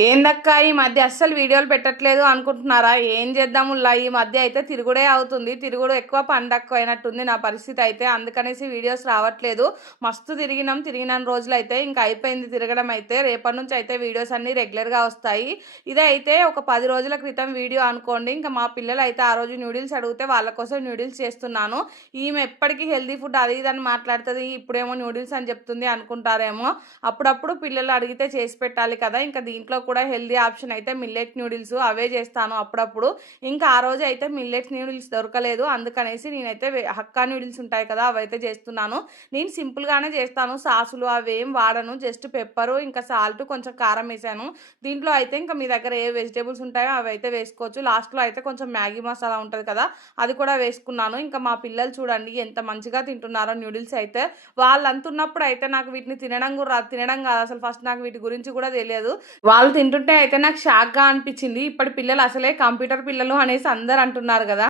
ఏందక్క ఈ మధ్య అస్సలు వీడియోలు పెట్టట్లేదు అనుకుంటున్నారా? ఏం చేద్దాముల్లా ఈ మధ్య అయితే తిరుగుడే అవుతుంది. తిరుగుడు ఎక్కువ పండక్కు అయినట్టుంది నా పరిస్థితి అయితే. అందుకనేసి వీడియోస్ రావట్లేదు. మస్తు తిరిగినాం. తిరిగిన రోజులు అయితే ఇంకా అయిపోయింది తిరగడం అయితే. రేపటి నుంచి అయితే వీడియోస్ అన్ని రెగ్యులర్గా వస్తాయి. ఇదే అయితే ఒక పది రోజుల క్రితం వీడియో అనుకోండి. ఇంకా మా పిల్లలు అయితే ఆ రోజు న్యూడిల్స్ అడిగితే వాళ్ళ కోసం న్యూడిల్స్ చేస్తున్నాను. ఈమె ఎప్పటికీ హెల్దీ ఫుడ్ అది ఇది అని మాట్లాడుతుంది. ఇప్పుడేమో న్యూడిల్స్ అని చెప్తుంది అనుకుంటారేమో. అప్పుడప్పుడు పిల్లలు అడిగితే చేసి పెట్టాలి కదా. ఇంకా దీంట్లో కూడా హెల్దీ ఆప్షన్ అయితే మిల్లెట్ న్యూడిల్స్ అవే చేస్తాను అప్పుడప్పుడు. ఇంకా ఆ రోజు అయితే మిల్లెట్ న్యూడిల్స్ దొరకలేదు. అందుకనేసి నేనైతే హక్కా న్యూడిల్స్ ఉంటాయి కదా అవైతే చేస్తున్నాను. నేను సింపుల్గానే చేస్తాను. సాసులు అవేం వాడను. జస్ట్ పెప్పరు ఇంకా సాల్ట్ కొంచెం కారం వేసాను. దీంట్లో అయితే ఇంకా మీ దగ్గర ఏ వెజిటేబుల్స్ ఉంటాయో అవి అయితే వేసుకోవచ్చు. లాస్ట్లో అయితే కొంచెం మ్యాగీ మసాలా ఉంటుంది కదా అది కూడా వేసుకున్నాను. ఇంకా మా పిల్లలు చూడండి ఎంత మంచిగా తింటున్నారో న్యూడిల్స్ అయితే. వాళ్ళు అంతున్నప్పుడు అయితే నాకు వీటిని తినడం కూడా తినడం కాదు. అసలు ఫస్ట్ నాకు వీటి గురించి కూడా తెలియదు. వాళ్ళు వాళ్ళు తింటుంటే అయితే నాకు షాక్గా అనిపించింది. ఇప్పటి పిల్లలు అసలే కంప్యూటర్ పిల్లలు అనేసి అందరు అంటున్నారు కదా.